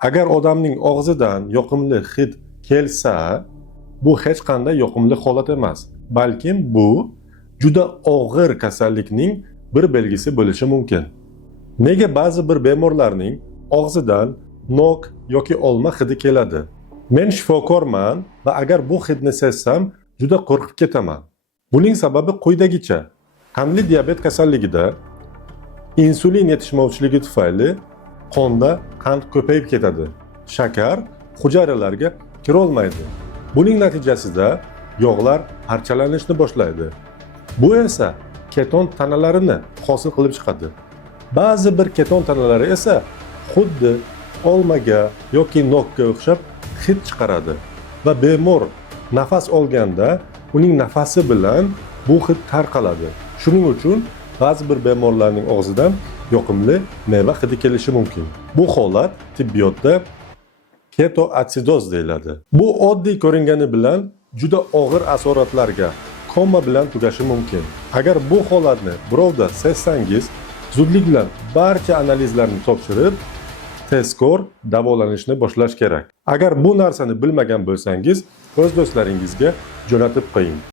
Agar odamning og'zidan yoqimli hid kelsa, bu hech qanday yoqimli holat emas, balkim bu juda og'ir kasallikning bir belgisi bo'lishi mumkin. Nega ba'zi bir bemorlarning og'zidan nok yoki olma hidi keladi? Men shifokorman va agar bu hidni sezsam, juda qo'rqib ketaman. Buning sababi quyidagicha. Qandli diabet kasalligida insulin yetishmovchiligi tufayli qonda qand ko'payib ketadi. Shakar hujayralarga kira olmaydi. Buning natijasida yog'lar parchalanishni boshlaydi. Bu esa keton tanalarini hosil qilib chiqadi. Ba'zi bir keton tanalari esa xuddi olmaga yoki nokga o'xshab hid chiqaradi va bemor nafas olganda uning nafasi bilan bu hid tarqaladi. Shuning uchun ba'zi bir bemorlarning og'zidan yoqimli meva hidi kelishi mumkin. Bu holat tibbiyotda ketoatsidoz deyiladi. Bu oddiy ko'ringani bilan juda og'ir asoratlarga, koma bilan tugashi mumkin. Agar bu holatni birovda sezsangiz, zudlik bilan barcha analizlarni topshirib, tezkor davolanishni boshlash kerak. Agar bu narsani bilmagan bo'lsangiz, o'z do'stlaringizga jo'natib qo'ying.